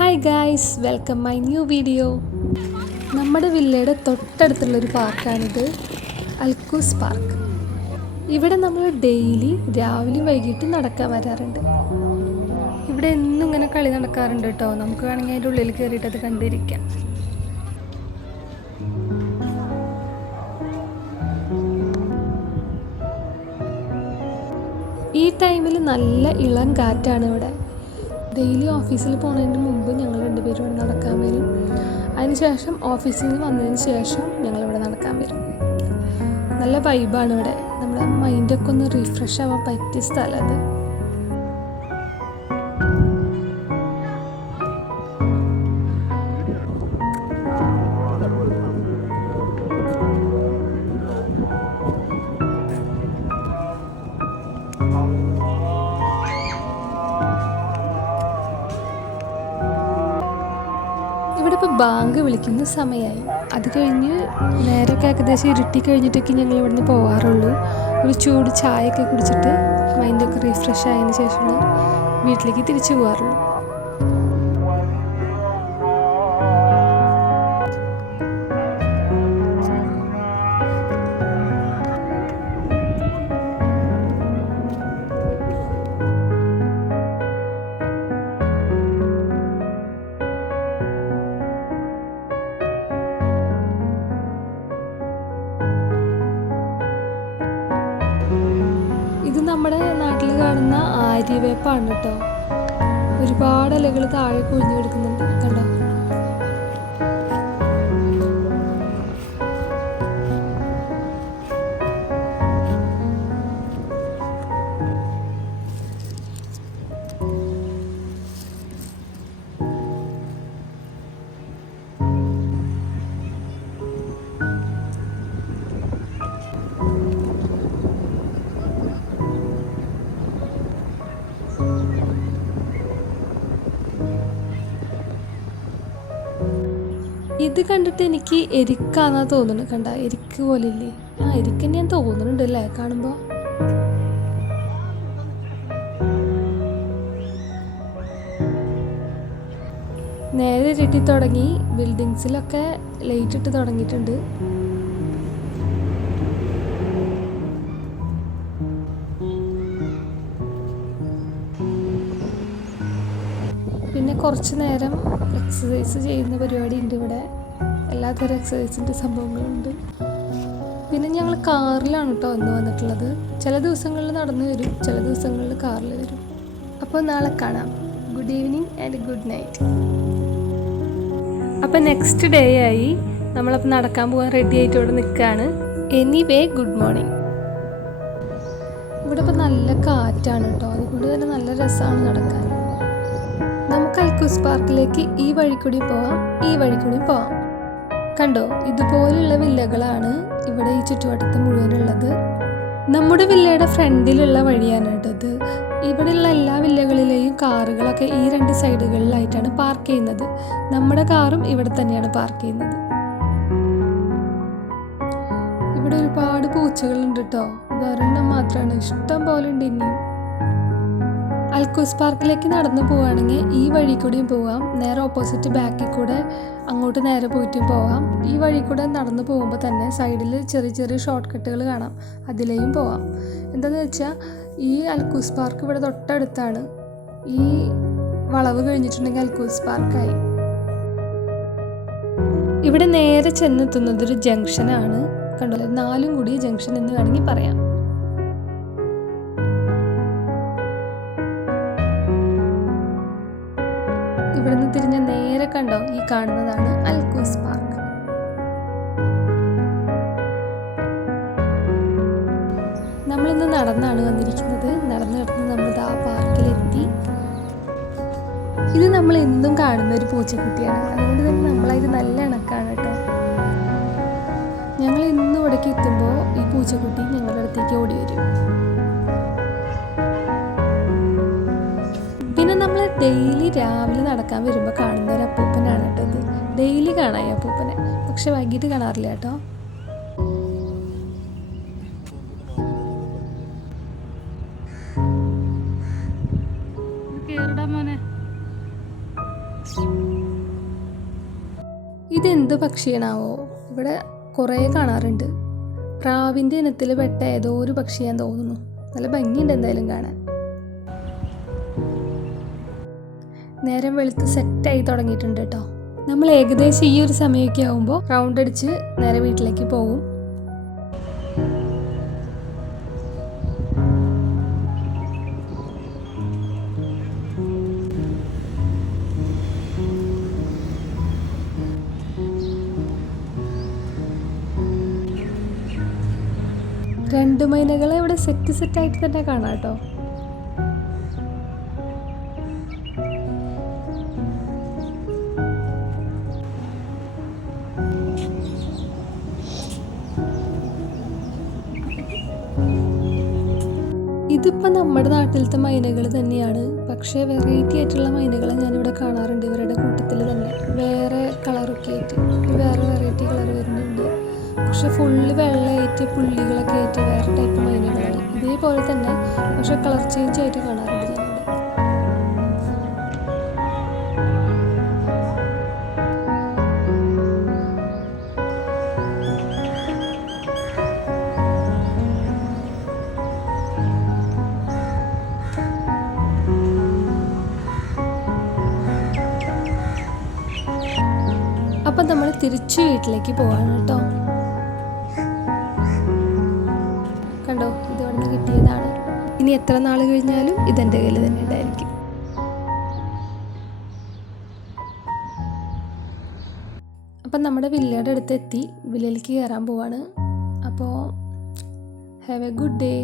Hi guys, welcome my new video. നമ്മുടെ വില്ലയുടെ തൊട്ടടുത്തുള്ളൊരു പാർക്കാണിത്, Al Quoz park. ഇവിടെ നമ്മൾ ഡെയിലി രാവിലെയും വൈകിട്ടും നടക്കാൻ വരാറുണ്ട്. ഇവിടെ എന്നും ഇങ്ങനെ കളി നടക്കാറുണ്ട് കേട്ടോ. നമുക്ക് വേണമെങ്കിൽ അതിൻ്റെ ഉള്ളിൽ കയറിയിട്ട് അത് കണ്ടിരിക്കാം. ഈ ടൈമിൽ നല്ല ഇളം കാറ്റാണ് ഇവിടെ. ഡെയിലി ഓഫീസിൽ പോകുന്നതിന് മുമ്പ് ഞങ്ങൾ രണ്ടുപേരും ഇവിടെ നടക്കാൻ വരും. അതിനുശേഷം ഓഫീസിൽ നിന്ന് വന്നതിന് ശേഷം ഞങ്ങളിവിടെ നടക്കാൻ വരും. നല്ല വൈബാണ് ഇവിടെ. നമ്മുടെ മൈൻഡൊക്കെ ഒന്ന് റീഫ്രഷ് ആവാൻ പറ്റിയ സ്ഥലം അത്. ഇവിടെ ഇപ്പോൾ ബാങ്ക് വിളിക്കുന്ന സമയമായി. അത് കഴിഞ്ഞ് നേരമൊക്കെ ഏകദേശം ഇരുട്ടി കഴിഞ്ഞിട്ടൊക്കെ ഞങ്ങൾ ഇവിടുന്ന് പോകാറുള്ളൂ. ഒരു ചൂട് ചായയൊക്കെ കുടിച്ചിട്ട് മൈൻഡൊക്കെ റീഫ്രഷ് ആയതിന് ശേഷമാണ് വീട്ടിലേക്ക് തിരിച്ചു പോകാറുള്ളൂ. ഇത് നമ്മുടെ നാട്ടിൽ കാണുന്ന ആര്യവേപ്പാണ് കേട്ടോ. ഒരുപാട് ഇലകൾ താഴെ കൊഴിഞ്ഞു കിടക്കുന്നുണ്ട് കണ്ടോ. ഇത് കണ്ടിട്ട് എനിക്ക് എരിക്കാന്നാ തോന്നുന്നു. കണ്ട, എരിക്ക് പോലെ ഇല്ലേ? എരിക്ക് ഞാൻ തോന്നുന്നുണ്ട് അല്ലേ കാണുമ്പോൾ. നേരെ ഇരുട്ടി തുടങ്ങി. ബിൽഡിങ്സിലൊക്കെ ലൈറ്റ് ഇട്ട് തുടങ്ങിയിട്ടുണ്ട്. പിന്നെ കുറച്ച് നേരം എക്സസൈസ് ചെയ്യുന്ന പരിപാടി ഉണ്ട് ഇവിടെ. എല്ലാത്തരം എക്സസൈസിൻ്റെ സംഭവങ്ങളുണ്ട്. പിന്നെ ഞങ്ങൾ കാറിലാണ് കേട്ടോ ഇന്ന് വന്നിട്ടുള്ളത്. ചില ദിവസങ്ങളിൽ നടന്നു വരും, ചില ദിവസങ്ങളിൽ കാറിൽ വരും. അപ്പോൾ നാളെ കാണാം. Good evening and good night. അപ്പോൾ നെക്സ്റ്റ് ഡേ ആയി. നമ്മളപ്പോൾ നടക്കാൻ പോകാൻ റെഡി ആയിട്ട് ഇവിടെ നിൽക്കുകയാണ്. Anyway, good morning. ഇവിടെ ഇപ്പോൾ നല്ല കാറ്റാണ് കേട്ടോ. അതുകൊണ്ട് തന്നെ നല്ല രസമാണ് നടക്കാൻ. നമുക്ക് അൽക്കൂസ് പാർക്കിലേക്ക് ഈ വഴി കൂടി പോവാം, ഈ വഴി കൂടി പോവാം. കണ്ടോ, ഇതുപോലുള്ള വില്ലകളാണ് ഇവിടെ ഈ ചുറ്റുവട്ടത്ത് മുഴുവനുള്ളത്. നമ്മുടെ വില്ലയുടെ ഫ്രണ്ടിലുള്ള വഴിയാണ് കേട്ടത്. ഇവിടെയുള്ള എല്ലാ വില്ലകളിലെയും കാറുകളൊക്കെ ഈ രണ്ട് സൈഡുകളിലായിട്ടാണ് പാർക്ക് ചെയ്യുന്നത്. നമ്മുടെ കാറും ഇവിടെ തന്നെയാണ് പാർക്ക് ചെയ്യുന്നത്. ഇവിടെ ഒരുപാട് പൂച്ചകളുണ്ട് കേട്ടോ. ഇതൊരെണ്ണം മാത്രമാണ്, ഇഷ്ടം പോലെ ഉണ്ട് ഇനിയും. അൽക്കൂസ് പാർക്കിലേക്ക് നടന്നു പോവുകയാണെങ്കിൽ ഈ വഴി കൂടിയും പോവാം. നേരെ ഓപ്പോസിറ്റ് ബാക്കിൽ കൂടെ അങ്ങോട്ട് നേരെ പോയിട്ടും പോവാം. ഈ വഴി കൂടെ നടന്നു പോകുമ്പോൾ തന്നെ സൈഡിൽ ചെറിയ ചെറിയ ഷോർട്ട് കട്ടുകൾ കാണാം, അതിലെയും പോവാം. എന്താണെന്ന് വെച്ചാൽ ഈ അൽക്കൂസ് പാർക്ക് ഇവിടെ തൊട്ടടുത്താണ്. ഈ വളവ് കഴിഞ്ഞിട്ടുണ്ടെങ്കിൽ അൽക്കൂസ് പാർക്കായി. ഇവിടെ നേരെ ചെന്നെത്തുന്നതൊരു ജംഗ്ഷനാണ്. കണ്ടോ, 4 കൂടി ജംഗ്ഷൻ എന്ന് വേണമെങ്കിൽ പറയാം. ഇവിടുന്ന് തിരിഞ്ഞ നേരെ കണ്ടോ, ഈ കാണുന്നതാണ് അൽക്കൂസ് പാർക്ക്. നമ്മളിന്ന് നടന്നാണ് വന്നിരിക്കുന്നത്. നടന്നു നമ്മൾ ആ പാർക്കിലെത്തി. ഇത് നമ്മൾ എന്നും കാണുന്ന ഒരു പൂച്ചക്കുട്ടിയാണ്. അതുകൊണ്ട് തന്നെ നമ്മളതിന് നല്ല ഇണക്കാണ് കേട്ടോ. ഞങ്ങൾ ഇന്നും ഇവിടേക്ക് എത്തുമ്പോൾ ഈ പൂച്ചക്കുട്ടി ഞങ്ങളുടെ അടുത്തേക്ക് ഓടി വരും. പിന്നെ നമ്മൾ ഡെയിലി രാവിലെ നടക്കാൻ വരുമ്പോൾ കാണുന്ന ഒരു അപ്പൂപ്പനാണ് കേട്ടത്. ഡെയിലി കാണാം ഈ അപ്പൂപ്പനെ, പക്ഷെ വൈകിട്ട് കാണാറില്ല കേട്ടോ. ഇതെന്ത് പക്ഷിയാണാവോ? ഇവിടെ കുറേ കാണാറുണ്ട്. പ്രാവിൻ്റെ ഇനത്തിൽ പെട്ട ഏതോ ഒരു പക്ഷിയാന്ന് തോന്നുന്നു. നല്ല ഭംഗിയുണ്ട് എന്തായാലും കാണാൻ. നേരം വെളുത്ത് സെറ്റായി തുടങ്ങിയിട്ടുണ്ട് കേട്ടോ. നമ്മൾ ഏകദേശം ഈ ഒരു സമയമൊക്കെ ആകുമ്പോൾ റൗണ്ട് അടിച്ച് നേരെ വീട്ടിലേക്ക് പോകും. രണ്ട് മൈനകളെ ഇവിടെ സെറ്റായിട്ട് തന്നെ കാണാം കേട്ടോ. ഇതിപ്പോൾ നമ്മുടെ നാട്ടിലത്തെ മൈനകൾ തന്നെയാണ്, പക്ഷേ വെറൈറ്റി ആയിട്ടുള്ള മൈനകളെ ഞാനിവിടെ കാണാറുണ്ട് ഇവരുടെ കൂട്ടത്തിൽ തന്നെ. വേറെ കളറൊക്കെ ആയിട്ട് വേറെ വെറൈറ്റി കളർ വരുന്നുണ്ട്. പക്ഷെ ഫുള്ള് വെള്ളമായിട്ട് പുള്ളികളൊക്കെ ആയിട്ട് വേറെ ടൈപ്പ് മൈനകളാണ്. ഇതേപോലെ തന്നെ പക്ഷെ കളർ ചേഞ്ച് ആയിട്ട് കാണാറുണ്ട് ഞാനിവിടെ. അപ്പം നമ്മൾ തിരിച്ച് വീട്ടിലേക്ക് പോവാണ് കേട്ടോ. കണ്ടോ, ഇത് ഇവിടുന്ന് കിട്ടിയതാണ്. ഇനി എത്ര നാൾ കഴിഞ്ഞാലും ഇതെൻ്റെ കയ്യിൽ തന്നെ ഉണ്ടായിരിക്കും. അപ്പം നമ്മുടെ വില്ലയുടെ അടുത്ത് എത്തി. വില്ലയിലേക്ക് കയറാൻ പോവാണ്. അപ്പോൾ ഹാവ് എ ഗുഡ് ഡേ.